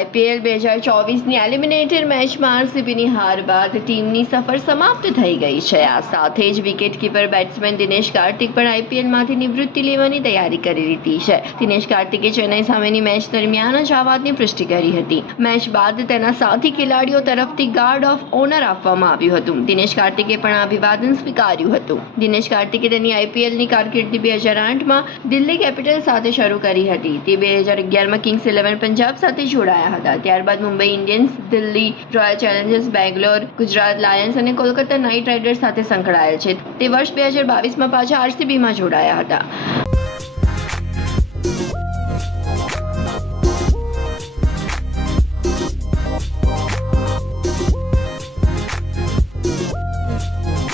IPL 2024ની eliminator મેચમાં આરસીબીની હાર બાદ ટીમની સફર સમાપ્ત થઈ ગઈ છે. આ સાથે જ વિકેટકીપર બેટ્સમેન દિનેશ કાર્તિક પણ IPLમાંથી નિવૃત્તિ લેવાની તૈયારી કરી લીધી છે. દિનેશ કાર્તિકે ચેન્નઈ સામેની મેચ દરમિયાન જ આ વાતની પુષ્ટિ કરી હતી. મેચ બાદ તેના સાથી ખેલાડીઓ તરફથી ગાર્ડ ઓફ ઓનર આપવામાં આવ્યું હતું. દિનેશ કાર્તિકે પણ આ અભિવાદન સ્વીકાર્યું હતું. દિનેશ કાર્તિકે તેની IPLની કારકિર્દી 2008માં દિલ્હી કેપિટલ્સ સાથે શરૂ કરી હતી. તે 2011માં કિંગ્સ 11 પંજાબ સાથે જોડાયા હતા. ત્યારબાદ Mumbai Indians, Delhi royal Challengers Bangalore, Gujarat Lions અને કોલકાતા નાઇટ રાઇડર્સ સાથે સંકળાયેલ છે. તે વર્ષ 2022માં પાછા આરસીબીમાં જોડાયા હતા.